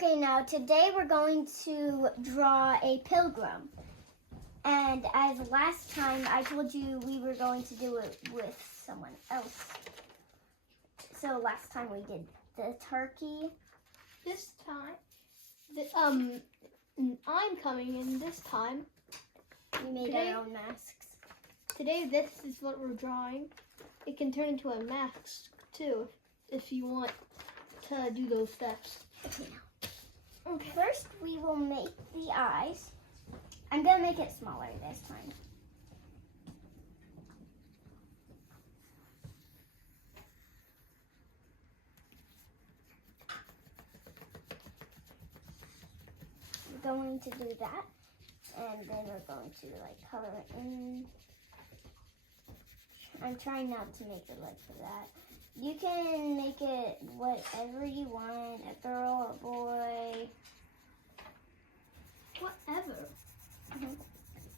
Okay, now today we're going to draw a pilgrim. And as last time, I told you we were going to do it with someone else. So last time we did the turkey. This time, I'm coming in this time. We made our own masks. Today, this is what we're drawing. It can turn into a mask too, if you want to do those steps. Okay, now. Okay. First, we will make the eyes. I'm going to make it smaller this time. We're going to do that. And then we're going to color it in. I'm trying not to make it like that. You can make it whatever you want, a girl, a boy. Whatever. Mm-hmm.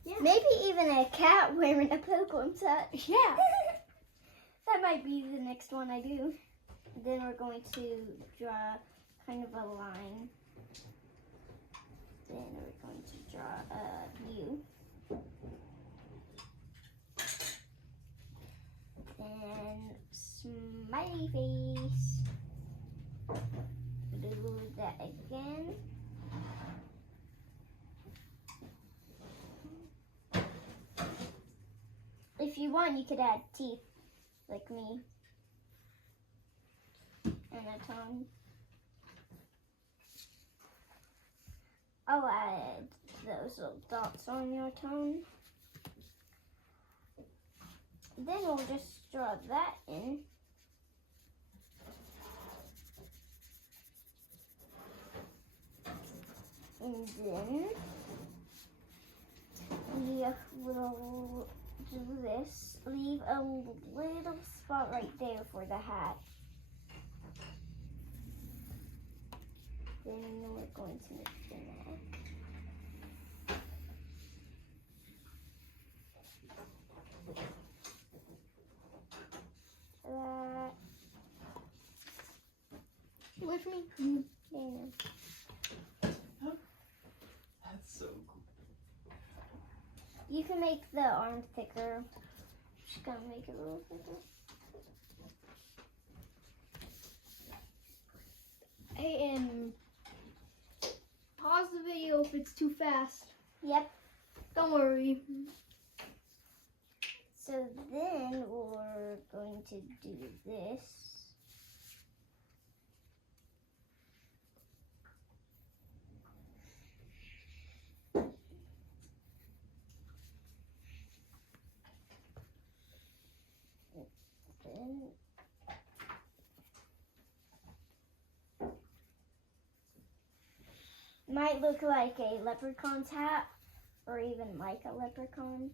Yeah. Maybe even a cat wearing a pilgrim hat. Yeah. That might be the next one I do. Then we're going to draw kind of a line. Then we're going to draw a U. And smiley face. Do that again. If you want, you could add teeth, like me. And a tongue. I'll add those little dots on your tongue. Then we'll just draw that in. And then we will do this. Leave a little spot right there for the hat. Then we're going to make the neck. Wait for me. Yeah. That's so cool. You can make the arm thicker. Just gonna make it a little thicker. Hey, and pause the video if it's too fast. Yep. Don't worry. So then we're going to do this. Then might look like a leprechaun's hat, or even like a leprechaun.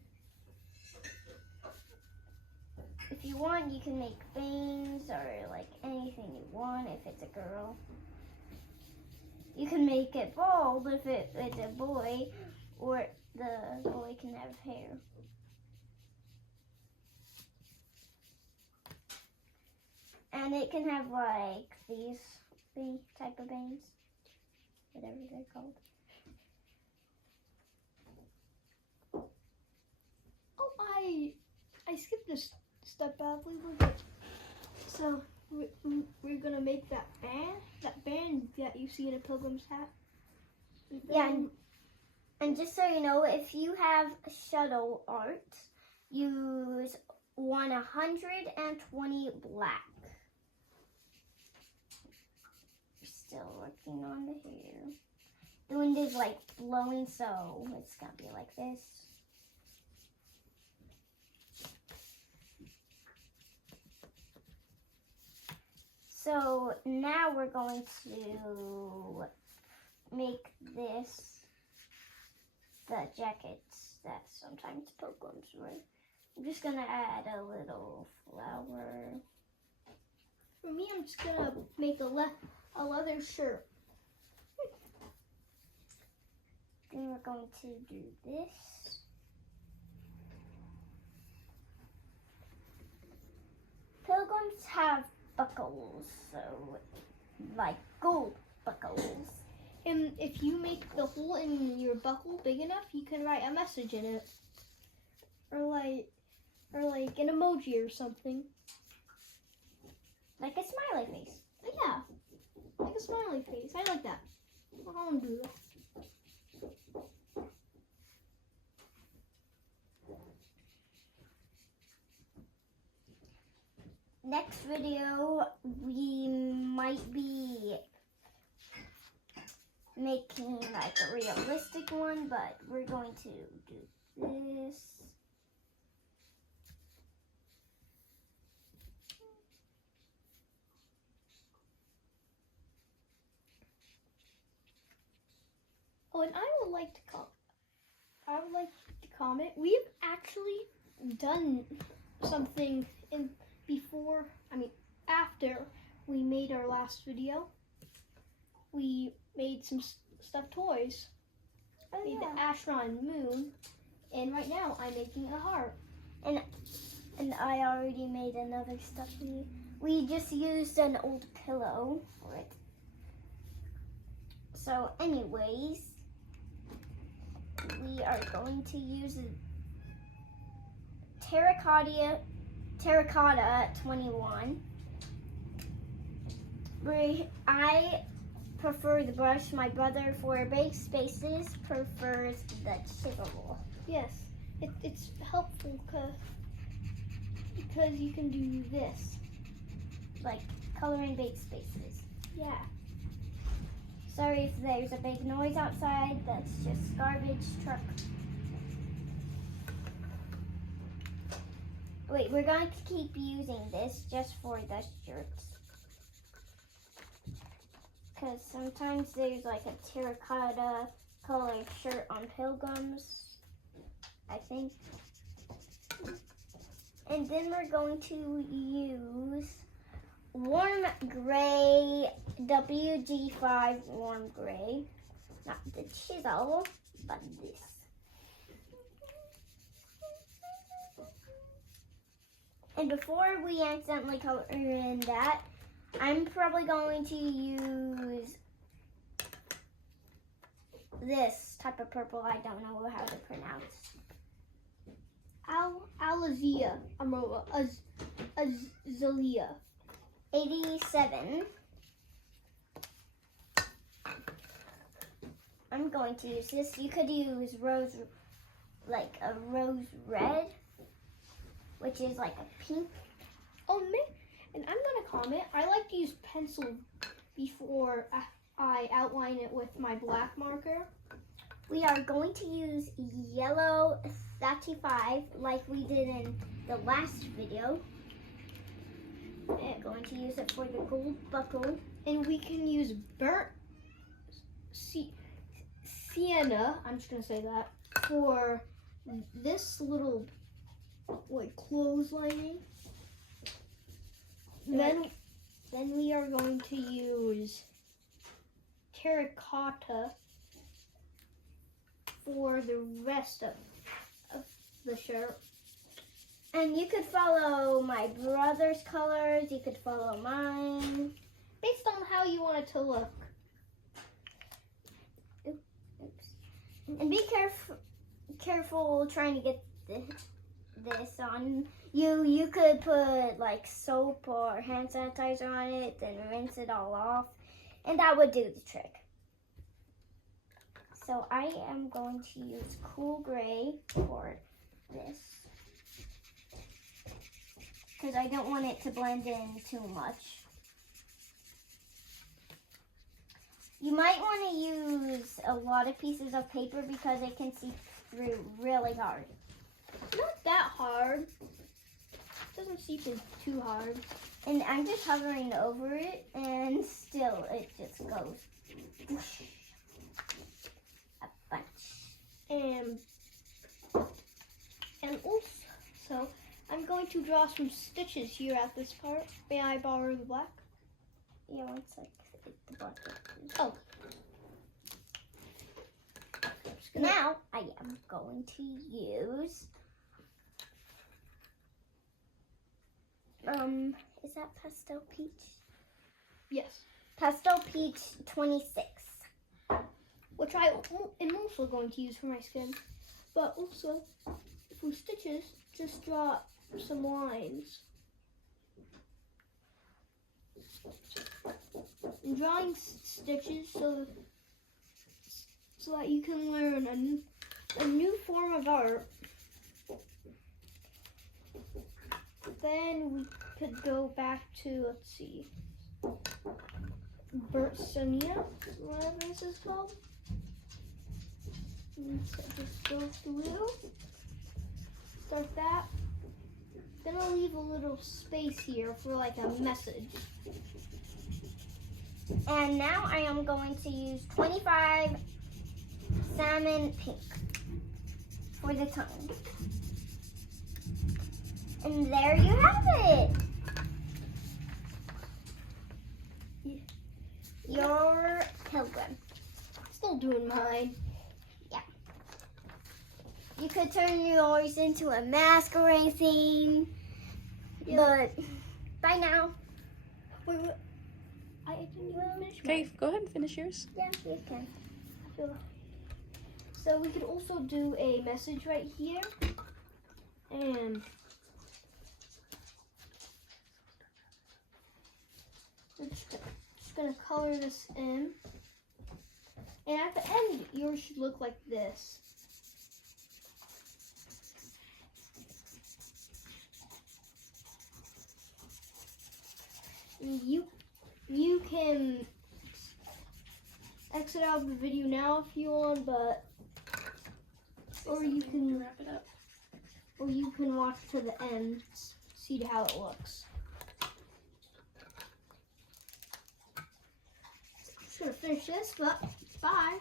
If you want, you can make bangs or like anything you want if it's a girl. You can make it bald if it's a boy, or the boy can have hair. And it can have like these type of bangs, whatever they're called. Oh, I skipped this step badly with it. So we're gonna make that band that you see in a pilgrim's hat. Yeah, and just so you know, if you have shuttle art, use 120 black. We're still working on the hair. The wind is like blowing, so it's gonna be like this. So now we're going to make this the jackets that sometimes pilgrims wear. I'm just gonna add a little flower. For me, I'm just gonna make a leather shirt. Then we're going to do this. Pilgrims have buckles, so like gold buckles. And if you make the hole in your buckle big enough, you can write a message in it, or like an emoji or something. Like a smiley face. Yeah, like a smiley face. I like that. I want to do that. Next video, we might be making like a realistic one, but we're going to do this. Oh, and I would like to comment. We've actually done something after we made our last video. We made some stuffed toys. Oh, Made yeah. the Ashron moon, and right now I'm making a heart. And I already made another stuffy. We just used an old pillow for it. So anyways, we are going to use terracotta 21. I prefer the brush. My brother for big spaces prefers the chisel. Yes, it's helpful because you can do this. Like coloring big spaces. Yeah. Sorry if there's a big noise outside. That's just garbage truck. Wait, we're going to keep using this just for the shirts. Because sometimes there's like a terracotta colored shirt on pilgrims, I think. And then we're going to use warm gray, WG5 warm gray. Not the chisel, but this. And before we accidentally color in that, I'm probably going to use this type of purple. I don't know how to pronounce. Alizia, Azalea. 87. I'm going to use this. You could use rose, like a rose red, which is like a pink. Oh man, and I'm gonna comment. I like to use pencil before I outline it with my black marker. We are going to use yellow 35 like we did in the last video. And going to use it for the gold buckle. And we can use burnt sienna, I'm just gonna say that, for this little like clothes lining. Then we are going to use terracotta for the rest of the shirt. And you could follow my brother's colors. You could follow mine. Based on how you want it to look. Oops. And be careful trying to get this on. You could put like soap or hand sanitizer on it, then rinse it all off, and that would do the trick. So I am going to use cool gray for this because I don't want it to blend in too much. You might want to use a lot of pieces of paper because it can see through really hard. Not that hard. It doesn't seep in too hard. And I'm just hovering over it, and still it just goes whoosh, a bunch. And also, I'm going to draw some stitches here at this part. May I borrow the black? Yeah, one sec. The black. Oh. Now I am going to use is that pastel peach? Yes. Pastel peach 26. I'm also going to use for my skin. But also, for stitches, just draw some lines. I'm drawing stitches so that you can learn a new form of art. Then we could go back to, let's see, Bertsonia, whatever this is called. And so just go through, start that. Then I'll leave a little space here for like a message. And now I am going to use 25 salmon pink for the tongue. And there you have it. Your pilgrim. Still doing mine. You could turn yours into a mask or anything. Yep. But bye now. Wait. I didn't even finish Okay, mine. go ahead and finish yours. Yeah, you can. So we could also do a message right here. And we're just gonna color this in. And at the end, yours should look like this. And you can exit out of the video now if you want, but or you can wrap it up. Or you can watch to the end, see how it looks. Just gonna finish this, but bye.